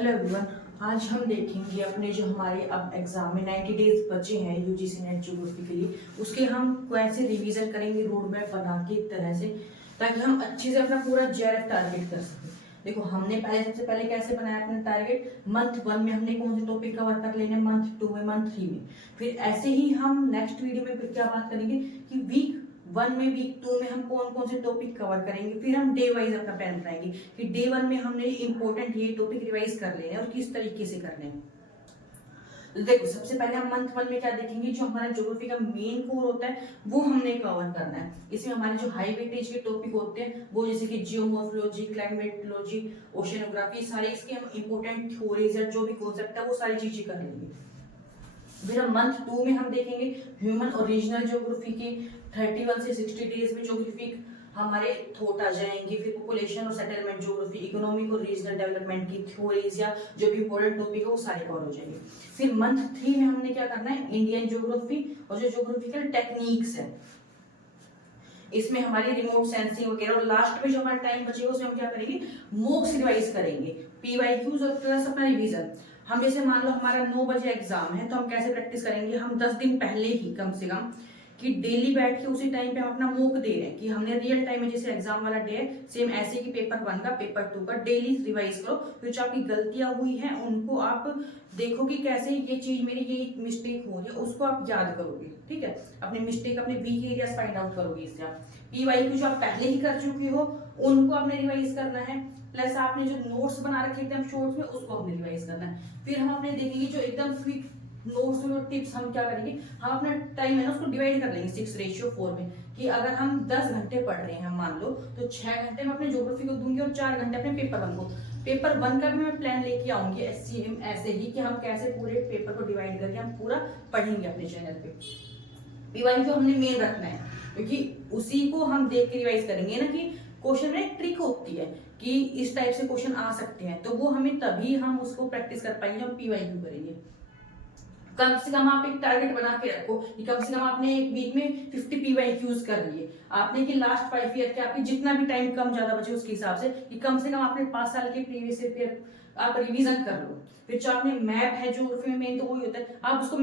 Hello everyone, आज हम देखेंगे अपने जो हमारे अब एग्जाम में 90 डेज बचे हैं यूजीसी नेट ज्योग्राफी के लिए, उसके हम कैसे रिवीजन करेंगे रोड मैप बना के एक तरह से, ताकि हम अच्छे से अपना पूरा जेआरएफ टारगेट कर सकें। देखो, हमने सबसे पहले कैसे बनाया अपना टारगेट, मंथ 1 में हमने कौन से टॉपिक कवर कर लेने, मंथ 2 में, मंथ 3 में। फिर ऐसे ही हम नेक्स्ट वीडियो में फिर क्या बात करेंगे कि वीक 1 में, वीक 2 में हम कौन कौन से टॉपिक कवर करेंगे। फिर हम डे वाइज अपना प्लान बनाएंगे कि डे 1 में हमने इंपॉर्टेंट ये टॉपिक रिवाइज कर लेने और किस तरीके से करने हैं। तो देखो, सबसे पहले हम मंथ 1 में क्या देखेंगे, जो हमारा ज्योग्राफी का मेन कोर होता है वो हमने कवर करना है। इसमें हमारे जो हाई वेटेज के टॉपिक होते हैं वो जैसे कि जियोमॉर्फोलॉजी, क्लाइमेटोलॉजी, ओशियनोग्राफी, सारे इसके हम इंपॉर्टेंट थ्योरीज या जो भी कॉन्सेप्ट है वो सारी चीजें कर लेंगे। फिर हम मंथ 2 में हम देखेंगे ह्यूमन और रीजनल ज्योग्राफी के 31 से 60 डेज में ज्योग्राफिक हमारे थॉट आ जाएंगे। फिर पॉपुलेशन और सेटलमेंट ज्योग्राफी, इकोनॉमिक और रीजनल डेवलपमेंट की थ्योरीज या जो भी इंपॉर्टेंट टॉपिक है वो सारे कवर हो जाएंगे। फिर मंथ 3 में हमने क्या करना है, इंडियन ज्योग्राफी और जो ज्योग्राफिकल टेक्निक्स है, इसमें हमारी रिमोट सेंसिंग वगैरह, और लास्ट में जो हमारा टाइम बचेगा उसमें हम क्या करेंगे, मॉक्स रिवाइज करेंगे, पीवाईक्यूज और प्लस अपना रिवीजन। हम जैसे मान लो हमारा 9 बजे एग्जाम है, तो हम कैसे प्रैक्टिस करेंगे, हम 10 दिन पहले ही कम से कम कि डेली बैठ के उसी टाइम पे हम अपना मॉक दे रहे हैं कि हमने रियल टाइम में, जैसे एग्जाम वाला डे है सेम ऐसे कि पेपर 1 का, पेपर 2 का डेली रिवाइज करो। फिर जो आपकी गलतियां हुई हैं उनको आप देखो कि कैसे ये चीज मेरी ये मिस्टेक हो रही है, उसको आप याद करोगे। ठीक है, अपने मिस्टेक, अपने वीक एरियाज फाइंड आउट करोगे इससे। आप पीवाईक्यू जो आप पहले ही कर चुके हो उनको आपने रिवाइज करना है, प्लस आपने जो नोट्स बना रखे थे शॉर्ट्स में उसको हमने रिवाइज करना है। फिर हम अपने देखेंगे जो एकदम क्विक नोट्स में टिप्स, हम क्या करेंगे, हम अपना टाइम है ना उसको डिवाइड कर लेंगे 6:4 में, कि अगर हम 10 घंटे पढ़ रहे हैं हम मान लो, तो 6 घंटे में अपने ज्योग्राफी को दूंगी और 4 घंटे अपने पेपर 1 को। पेपर 1 का भी मैं प्लान लेके आऊंगी ऐसे ही कि हम कैसे पूरे पेपर को डिवाइड करके हम पूरा पढ़ेंगे अपने चैनल पे। पीवाई को हमने मेन रखना है क्योंकि उसी को हम देख के रिवाइज करेंगे ना, कि क्वेश्चन में ट्रिक होती है कि इस टाइप से क्वेश्चन आ सकते हैं, तो वो हमें तभी हम उसको प्रैक्टिस कर पाएंगे, हम पीवाईक्यू करेंगे। कम से कम आप एक टारगेट बना के रखो कि कम से कम आपने एक वीक में 50 पीवाईक्यूज कर लिए आपने, कि लास्ट 5 ईयर के आपकी जितना भी टाइम कम ज्यादा बचे उसके हिसाब से, कि कम से कम आपने 5 साल के प्रीवियस ईयर आप रिवीजन कर लो। फिर जो आपने मैप है ज्योग्राफी में मेन तो वही होता है, आप उसको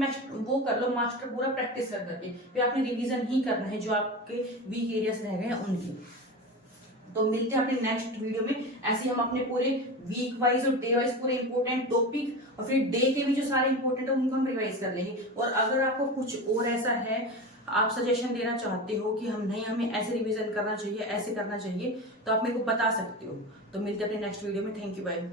वो कर लो मास्टर पूरा प्रैक्टिस कर करके। फिर आपने रिवीजन ही करना है जो आपके वीक एरियाज रह गए हैं उनकी। तो मिलते हैं अपने नेक्स्ट वीडियो में। ऐसे हम अपने पूरे वीक वाइज और डे वाइज पूरे इंपॉर्टेंट टॉपिक और फिर डे के भी जो सारे इंपॉर्टेंट है उनको हम रिवाइज कर लेंगे। और अगर आपको कुछ और ऐसा है, आप सजेशन देना चाहते हो कि हम नहीं, हमें ऐसे रिवीजन करना चाहिए, ऐसे करना चाहिए, तो आप मेरे को बता सकते हो। तो मिलते हैं अपने नेक्स्ट वीडियो में। Thank you, bye.